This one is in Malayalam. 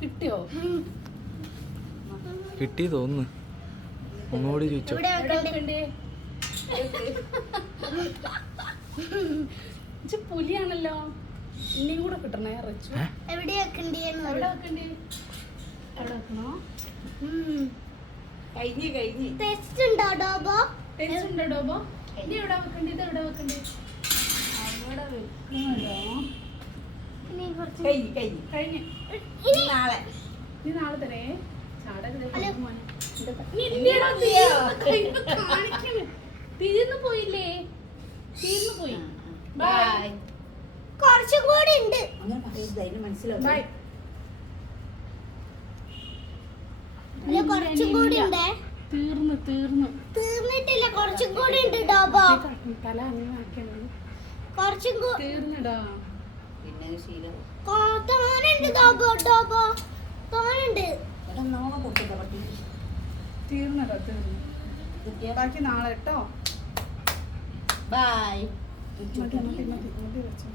കിട്ടിയോ? കിട്ടി തോന്നുന്നു. ഒന്നുകൂടി ചോദിച്ചോ. പുലിയാണല്ലോ. ഇനിയും കൂടെ കിട്ടണേ. എവിടെ വെക്കണ്ടേ? ടേസ്റ്റ് ഉണ്ടോ ഡോബോ? ഇനി എവിടെ വെക്കണ്ടേ? ഇത് എവിടെ വെക്കണ്ടേ? അവിടെ വെക്കണല്ലോ. കഴിഞ്ഞ്. നീ നാളെ തരേ. തീർന്നു പോയില്ലേ? തീർന്നു പോയി. ബൈ. കുറച്ചും കൂടി ഉണ്ട്. ബൈ. കുറച്ചും കൂടി ഉണ്ട്. തീർന്നിട്ടില്ല. കുറച്ചും കൂടി ഉണ്ട് ഡോബോ. തല അങ്ങനെ ആക്കിയാണ്. കുറച്ചും തീർന്നിടാ. തോനുണ്ട് ഡോബോ. ഡോബോ തോനുണ്ട്. തീർന്നിടാ. ബാക്കി നാളെ കേട്ടോ. ബൈ. മതി വെച്ചോ.